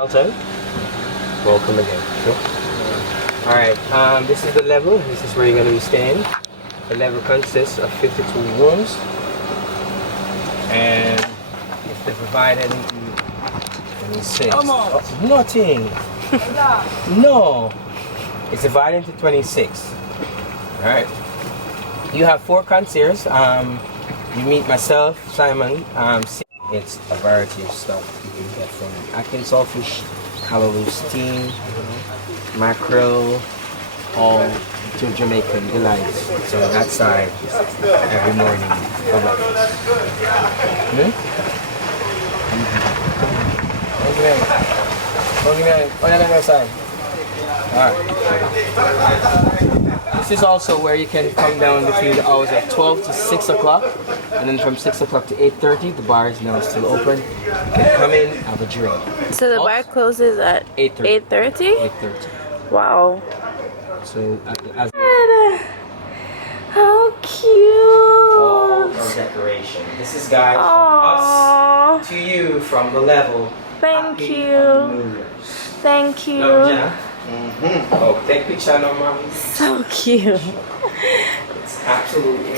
Alton, welcome again. Sure. Alright, this is the level. This is where you're going to be staying. The level consists of 52 rooms, and it's divided into 6. Oh, nothing. No. It's divided into 26. Alright. You have 4 concierges. You meet myself, Simon. It's a variety of stuff you can get from Atkins saltfish, callaloo steam, mackerel, all to Jamaican delights. So that side every morning for breakfast. This is also where you can come down between the hours of 12 to 6 o'clock, and then from 6 o'clock to 8:30, the bar is now still open. You can come in, have a drink. So the bar closes at 8:30? 8:30. Wow. So as how cute! all our decoration. This is guys from us to you from the level. Thank Happy you. New Year's. Thank you. Love Jenna. Oh, take picture no mommy. So cute. It's absolutely.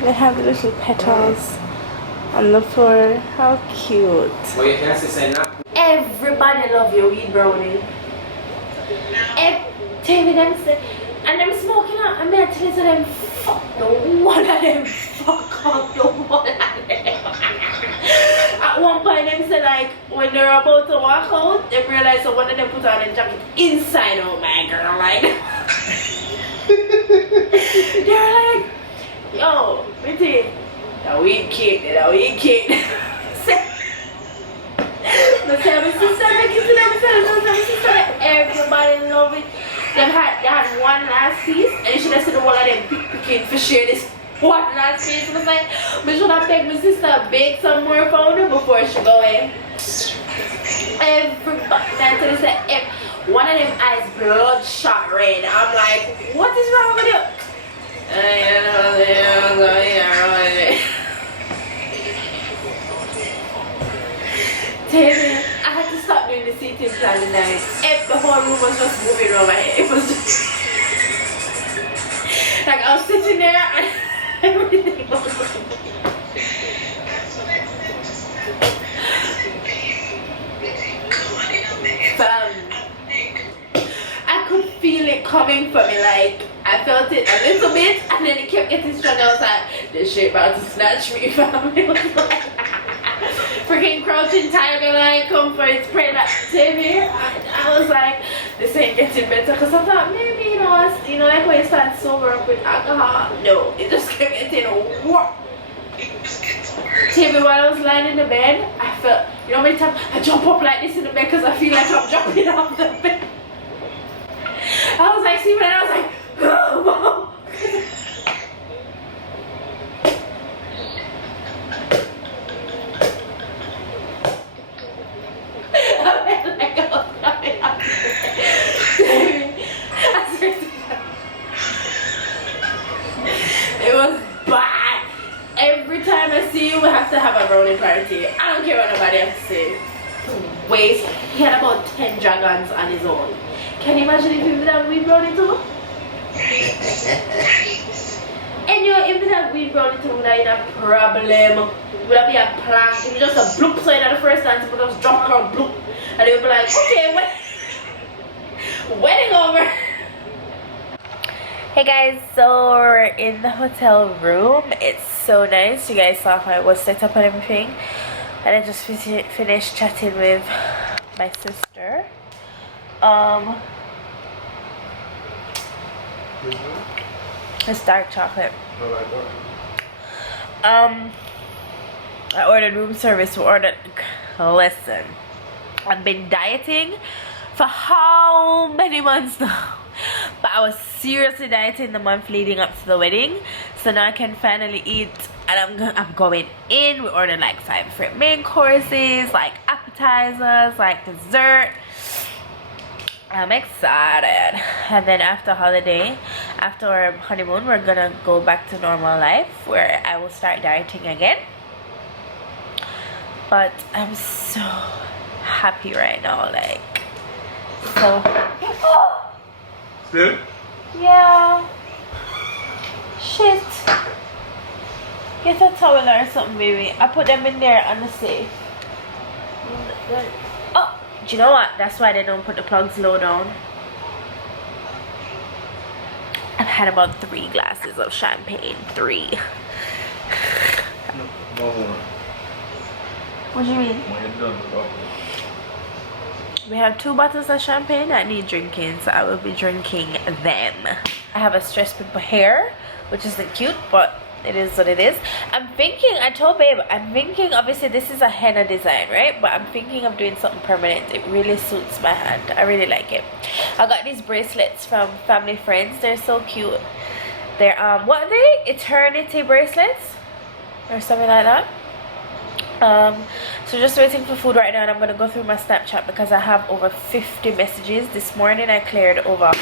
They have little petals on the floor. How cute. Well, you can say not. Everybody love your weed brownie. Tell me them say, and them smoking out, and me tell you them fuck the one of them, fuck up the one of them. At one point them say like, when they're about to walk out, they realize that one of them put on a jacket inside of my girl, like. They're like, yo, Mitty, that weed kid. Everybody love it. They had one last piece, and you should have seen all of them picking for share this one last piece. I was like, we should have begged my sister bake some more for her before she go in. Everybody, one of them eyes bloodshot red. I'm like, what is wrong with you? I had to stop doing the seating plan tonight. The whole room was just moving over here. It was just like I was sitting there and everything was I could feel it coming for me, like I felt it a little bit and then it kept getting stronger. I was like, this shit about to snatch me from me. Freaking crouching tiger like come for its prey like Timmy. I was like, this ain't getting better, because I thought maybe like when you start sober up with alcohol, no, it just kept getting worse. Timmy, while I was lying in the bed, I felt, you know how many times I jump up like this in the bed because I feel like I'm jumping off the bed. I was like sleeping and I was like, oh, wow. It was bad. Every time I see you, we have to have a brownie party. I don't care what nobody has to say. Waste. He had about 10 dragons on his own. Can you imagine if he did have weed brownie too? And if they have weed brownie too, that ain't a problem. Would that be a plan? It was just a bloop so at the first time, people just drop her bloop. And they would be like, okay, wedding over. Hey guys, so we're in the hotel room. It's so nice. You guys saw how it was set up and everything. And I just finished chatting with my sister. It's dark chocolate. I ordered room service. Listen, I've been dieting for how many months now? But I was seriously dieting the month leading up to the wedding, so now I can finally eat. And I'm going in. We ordered like 5 different main courses, like appetizers, like dessert. I'm excited. And then after holiday, after our honeymoon, we're gonna go back to normal life where I will start dieting again. but I'm so happy right now, like so. Still? Yeah. Shit. Get a towel or something, baby. I put them in there on the safe. Oh, do you know what? That's why they don't put the plugs low down. I've had about 3 glasses of champagne. 3. No more. What do you mean? When you're done, We have 2 bottles of champagne that need drinking, so I will be drinking them. I have a stress pimple hair, which isn't cute, but it is what it is. I'm thinking, I told babe, I'm thinking, obviously this is a henna design, right? But I'm thinking of doing something permanent. It really suits my hand. I really like it. I got these bracelets from Family Friends. They're so cute. They're, what are they? Eternity bracelets? Or something like that. So just waiting for food right now, and I'm gonna go through my Snapchat because I have over 50 messages. This morning I cleared over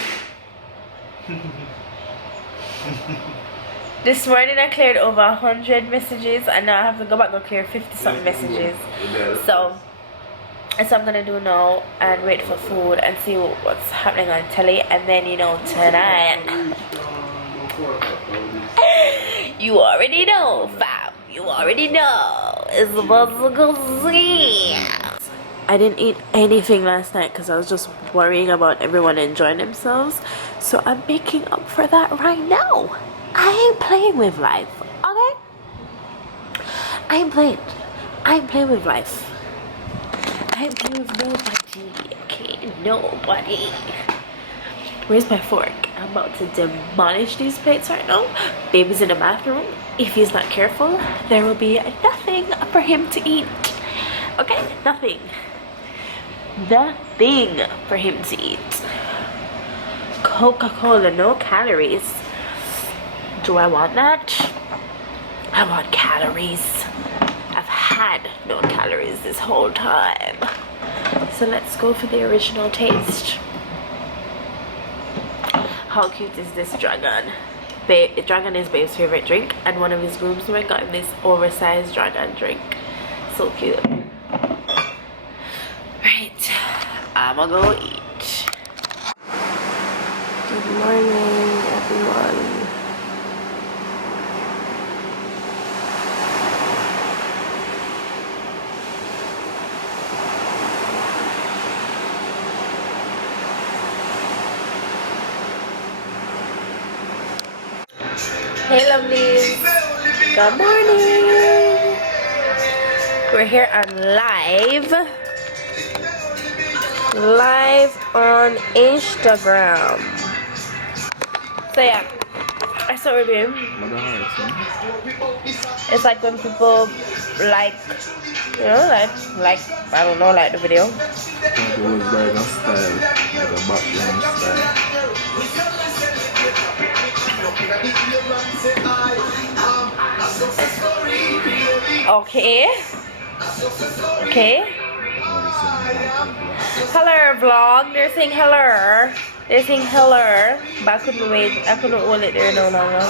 this morning I cleared over 100 messages, and now I have to go back and clear 50 something messages. So that's what I'm gonna do now, and wait for food and see what's happening on telly. And then, you know, tonight you already know, fam. You already know. It's about to go see. I didn't eat anything last night because I was just worrying about everyone enjoying themselves. So I'm making up for that right now. I ain't playing with life, okay? I ain't playing with life. I ain't playing with nobody, okay? Nobody. Where's my fork? I'm about to demolish these plates right now. Baby's in the bathroom. If he's not careful, there will be nothing for him to eat. Okay? Nothing for him to eat. Coca-Cola, no calories. Do I want that? I want calories. I've had no calories this whole time. So let's go for the original taste. How cute is this dragon? Dragon is Babe's favorite drink, and one of his groomsmen got him this oversized dragon drink. So cute. Right, I'ma go eat. Good morning, everyone. Hey lovelies, good morning. We're here on live on Instagram. So yeah, that's what we're doing. It's like when people like, you know, like I don't know, like the video. It was like a style, like a background style. Okay. Hello vlog. They're saying hello. They're saying hello. But I couldn't wait. I couldn't hold it there no longer.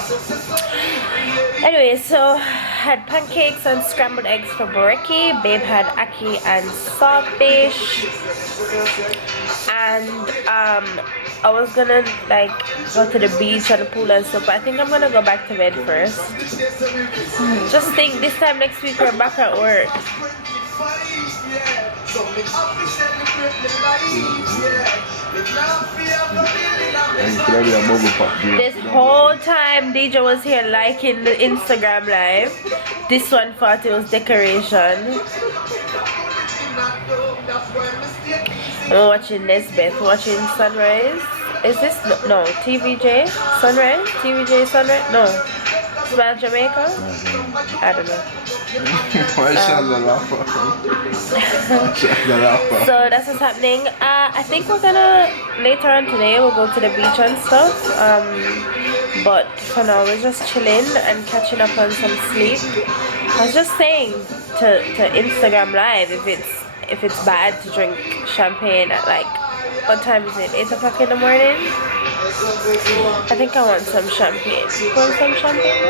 Anyway, so had pancakes and scrambled eggs for Boreki. Babe had ackee and saltfish. And I was gonna like go to the beach or the pool and stuff, but I think I'm gonna go back to bed first. Just think, this time next week we're back at work. This whole time DJ was here liking the Instagram live. This one thought it was decoration. I'm watching Nesbeth, watching Sunrise. Is this no TVJ Sunrise? TVJ Sunrise? No. Smile Jamaica? I don't know. So that's what's happening. I think we're gonna later on today we'll go to the beach and stuff. But for now we're just chilling and catching up on some sleep. I was just saying to Instagram live if it's bad to drink champagne at like, what time is it? 8 o'clock in the morning? I think I want some champagne. You want some champagne?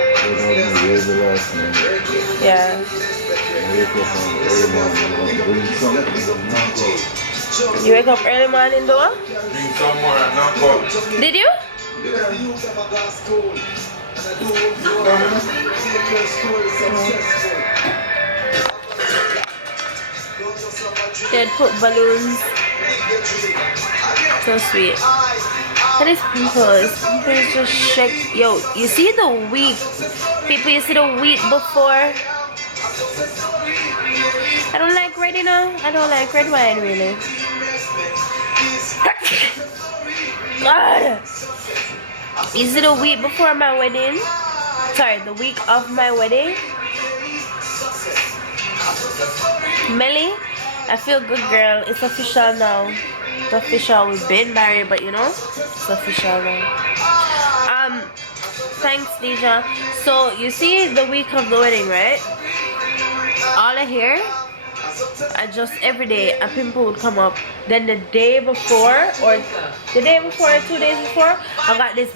Yeah. wake up early morning and drink something, knock out. You wake up early morning though? Drink some more and knock out. Did you? They'd put balloons. So sweet. That is pimples. Pimples just shake. Yo, you see the week? People, you see the week before? I don't like red, you know? I don't like red wine, really. God! You see the week before my wedding? Sorry, the week of my wedding? Melly, I feel good, girl. It's official now. It's official. We've been married, but you know, it's official now. Thanks, Deja. So you see the week of the wedding, right? All I hear, I just every day a pimple would come up. Then the day before, or 2 days before, I got this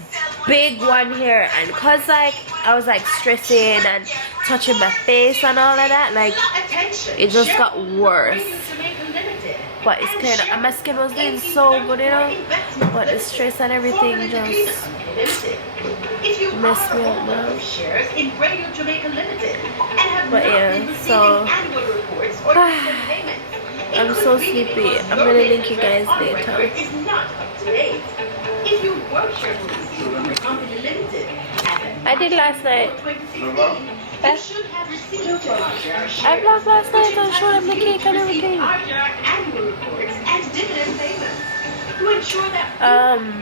big one here, and cause like I was like stressing and touching my face and all of that, like it just got worse. But it's kind of, and my skin was doing so good, you know, but the stress and everything just messed me up now. But yeah, so I'm so sleepy. I'm gonna link you guys later. I did last night. I vlogged last night and showed them the cake and everything. To ensure that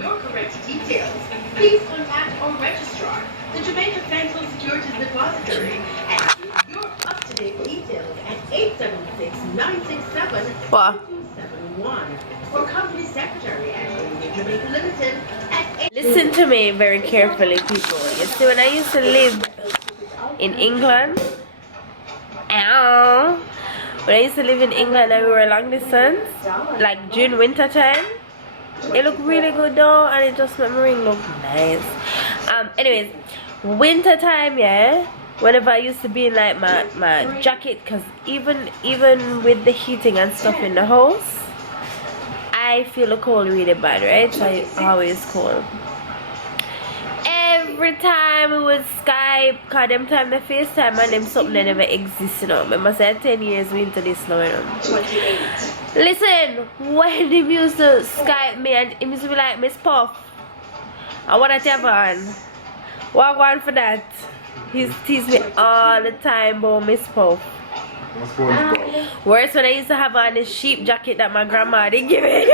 your correct details, please contact our registrar, the Jamaican Central Securities Depository, and keep your up-to-date details at 876-967-2271. Or company secretary at Jamaica Limited at 8. Listen to me very carefully, people. You see, when I used to live in England, when I used to live in England and we were long distance, like during winter time, it looked really good though, and it just made my ring look nice. Anyways, winter time, yeah, whenever I used to be in like my jacket, because even with the heating and stuff in the house, I feel the cold really bad, right? So I always cold. Every time we would Skype, cause them time the FaceTime and them something that never existed, you know. Remember, say 10 years we into this now, you know. Listen, when they used to Skype me and he used to be like, Miss Puff, I want to tell on. What I want for that? He's teased me all the time about Miss Puff. Worse when I used to have on this sheep jacket that my grandma didn't give me.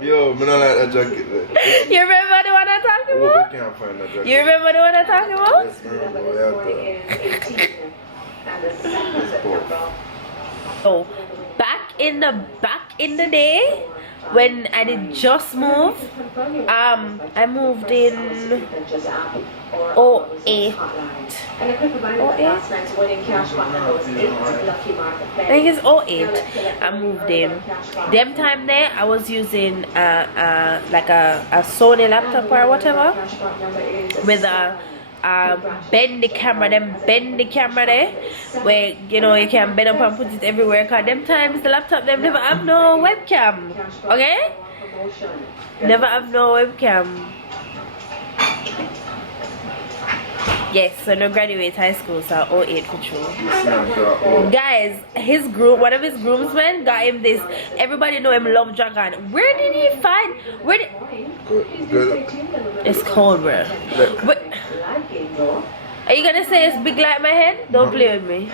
Yo, I don't like that jacket there. You remember the one I'm talking about? I can't find that jacket. You remember the one I'm talking about? Yes, So back in the day when I did just move, I moved in 08. I think it's 08. I moved in. Them time there I was using like a Sony laptop or whatever with a bend the camera there, where you know you can bend up and put it everywhere, cause them times the laptop them never have no webcam. Okay, never have no webcam. Yes, so no graduate high school, so 08 for sure. Guys, his groom, one of his groomsmen got him this. Everybody know him love dragon. Where did he find? It's cold, bro. Are you gonna say it's big like my head? Don't play with me.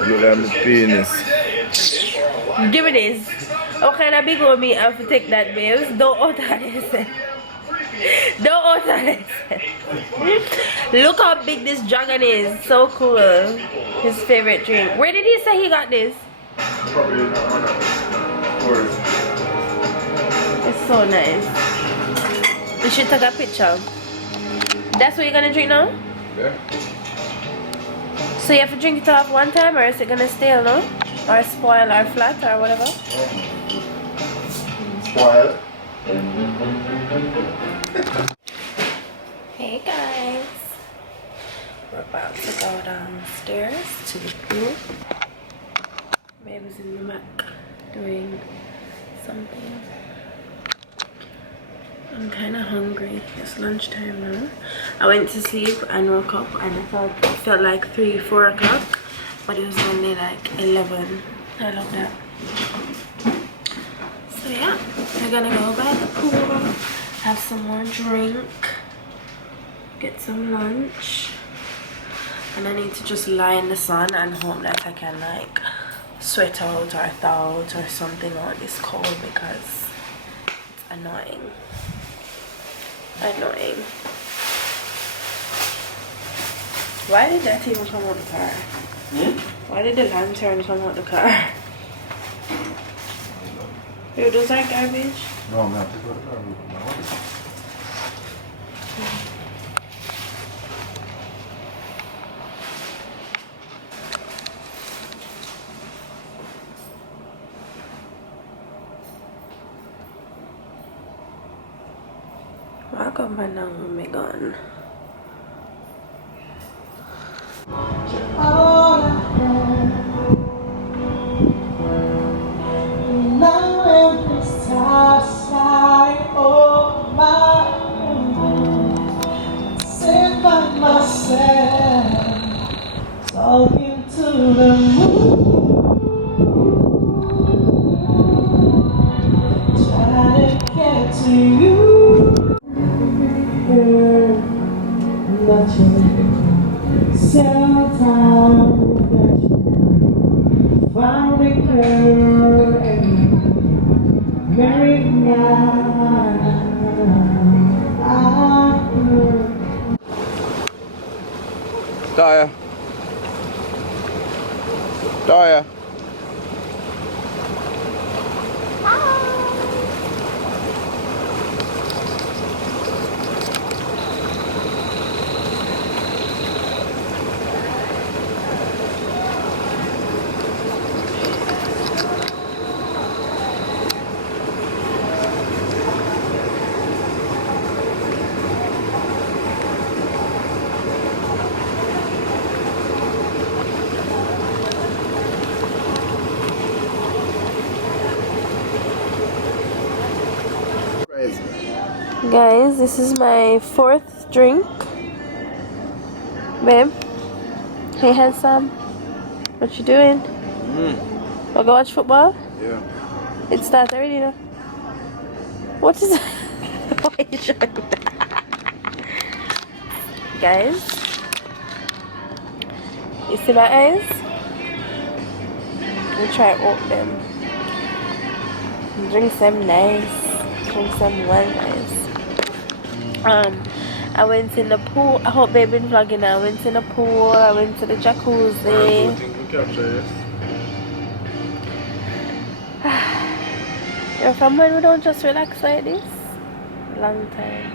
Look at my penis. Give me this. What kind of big on me I have to take that, babes? Don't utter this. Don't utter this. Look how big this dragon is. So cool. His favorite drink. Where did he say he got this? Probably on It's so nice. We should take a picture. That's what you're gonna drink now? Yeah. So you have to drink it off one time, or is it gonna stale, no? Or spoil, or flat, or whatever? Spoiled. Hey guys. We're about to go downstairs to the pool. Babe is in the back doing something. I'm kind of hungry. It's lunchtime now. I went to sleep and woke up and I thought it felt like 3-4 o'clock, but it was only like 11. I love that. So yeah, we're gonna go by the pool, have some more drink, get some lunch, and I need to just lie in the sun and hope that I can like sweat out or thaw out or something on this cold because it's annoying. Why did that even come out the car? Why did the lantern come out the car? Yo, those are garbage? No, I'm not. Take out the car. Welcome back now, my gun. Talking to the moon, trying to get to you. Nothing. Settle down, found a girl and married now. Daya. Daya. Guys, this is my 4th drink. Babe, hey handsome, what you doing? Wanna go watch football? Yeah. It starts already now. What is why are you showing that? Guys, you see my eyes? Let me try to open them. Drink some nice. Drink some well nice. I went in the pool. I hope they've been vlogging. I went in the pool. I went to the jacuzzi. You know, from when we don't just relax like this? Long time.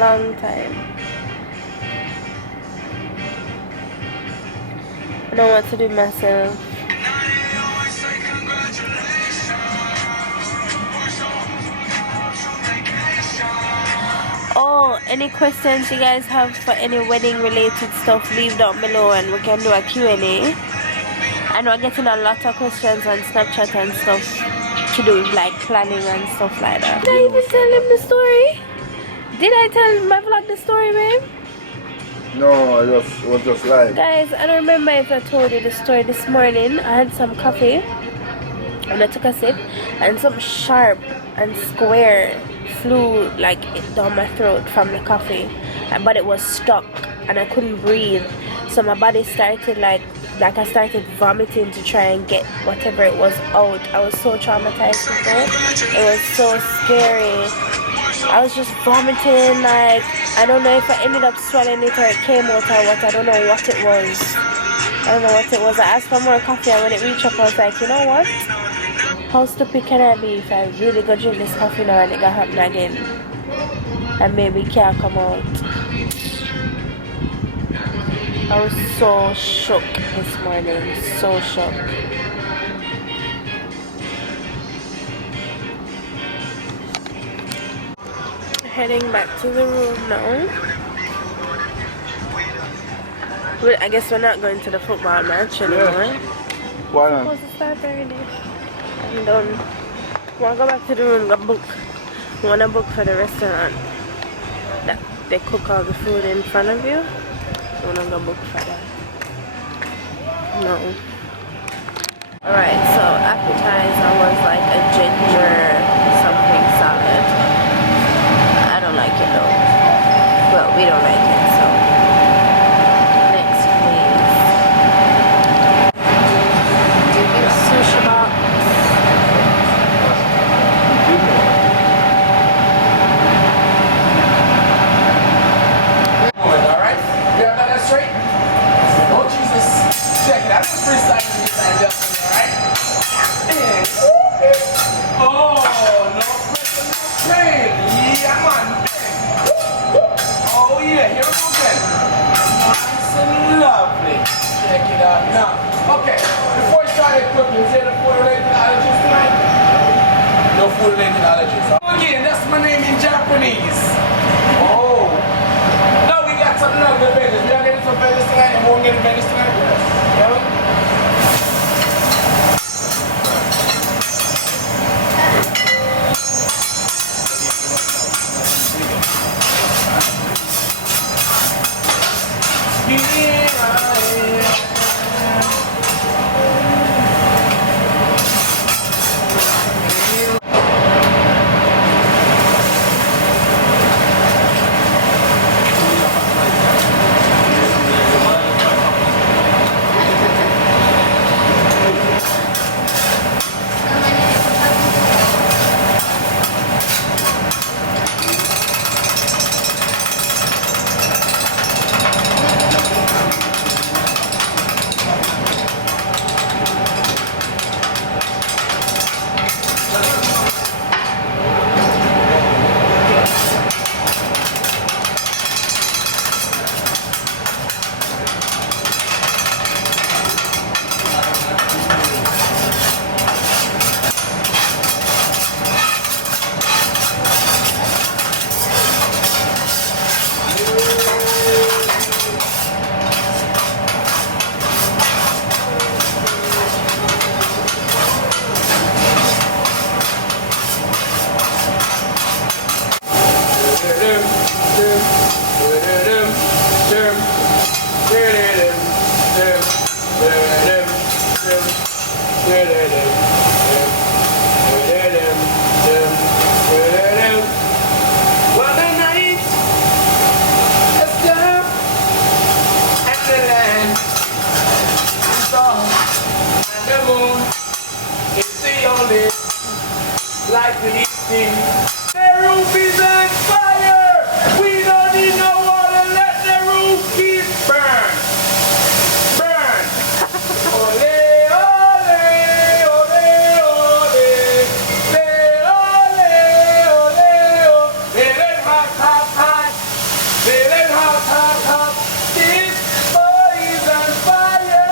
Long time. I don't want to do myself. Oh, any questions you guys have for any wedding related stuff, leave down below and we can do a Q&A. And we're getting a lot of questions on Snapchat and stuff to do with like planning and stuff like that. Did I even tell him the story? Did I tell my vlog the story, babe? No, it was just live. Guys, I don't remember if I told you the story this morning. I had some coffee and I took a sip and something sharp and square flew like down my throat from the coffee, but it was stuck and I couldn't breathe, so my body started like I started vomiting to try and get whatever it was out. I was so traumatized before. It was so scary. I was just vomiting, like I don't know if I ended up swallowing it or it came out or what. I don't know what it was. I asked for more coffee and when it reached up I was like, you know what? How stupid can I be if I really go drink this coffee now and it gonna happen again? And maybe it can't come out. I was so shook this morning. So shook. Heading back to the room now. I guess we're not going to the football match anymore. Why not? Supposed to start already. I'm done. I want to go back to the room and book. I want to book for the restaurant that they cook all the food in front of you. I want to go book for that. No. Alright, so appetizer was like a ginger something salad. I don't like it though. Well, we don't like it, so. Next, please. Sushi box. Alright? You have that straight? Oh Jesus. Check it out. This freestyle is Justin, alright? Oh, no pressure, no strain. Yeah, man. Oh yeah, here we go again. Nice and lovely. Check it out now. Okay, before we started cooking, is there the food-related allergies tonight? No food-related allergies. Again, that's my name in Japanese. Oh. Now we got some lovely veggies. We are getting some veggies tonight and we won't get the veggies tonight. Yeah, we? Here I am. Well, the night is dark and the land is dark and the moon is the only light we see. The roof is on fire. We don't need no water. Let the roof keep burn. Burn. Ole, ole, ole, ole. Ole, ole, ole. Feeling hot, hot, hot. Feeling hot, hot, hot. This boy is on fire.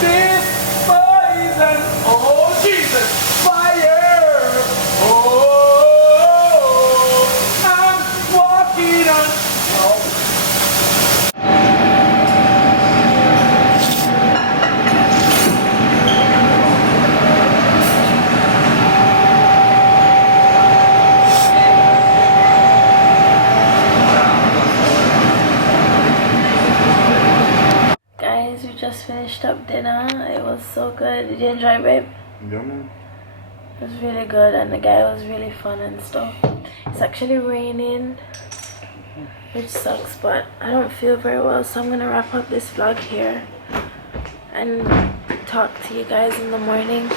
This boy is on, oh Jesus, fire. Oh, I'm walking on. Oh. Guys, we just finished up dinner. It was so good. Did you enjoy it, babe? Yeah, man. It was really good and the guy was really fun and stuff. It's actually raining, which sucks, but I don't feel very well, so I'm gonna wrap up this vlog here and talk to you guys in the morning.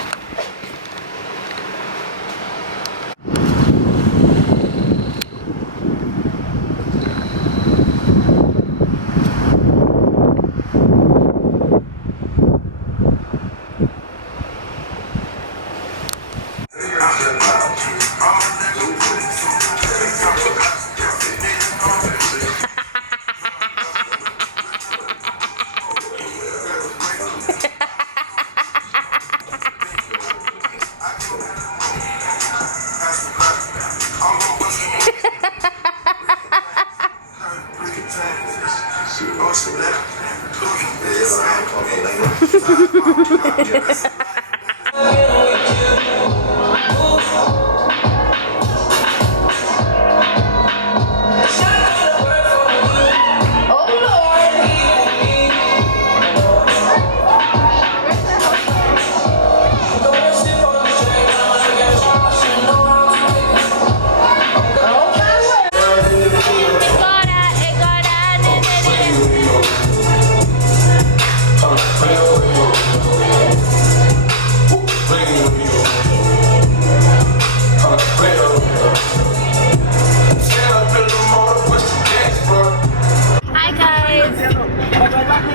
Hi guys,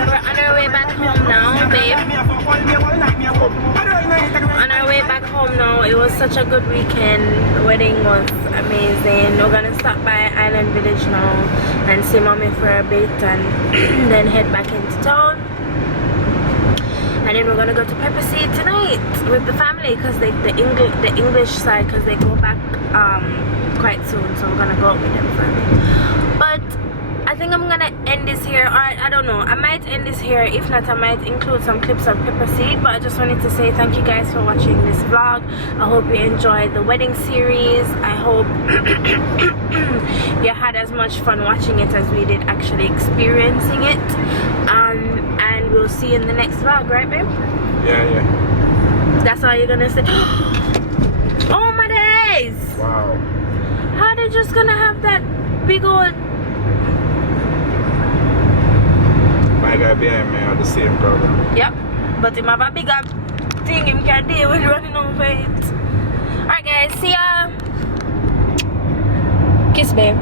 we're on our way back home now, babe. On our way back home now. It was such a good weekend. The wedding was amazing. We're gonna stop by Island Village now and see mommy for a bit and then head back into town. And then we're gonna go to Pepper Seed tonight with the family because the English side, because they go back quite soon, so we're gonna go out with them for a bit. But I think I'm gonna end this here, or I don't know, I might end this here. If not, I might include some clips of Pepper Seed. But I just wanted to say thank you guys for watching this vlog. I hope you enjoyed the wedding series. I hope you had as much fun watching it as we did actually experiencing it. And we'll see you in the next vlog, right babe? Yeah. That's all you're gonna say? Oh my days! Wow. How they just gonna have that big old... My guy behind me on the same problem. Yep, but him have a bigger thing him can deal with running over it. Alright guys, see ya! Kiss babe.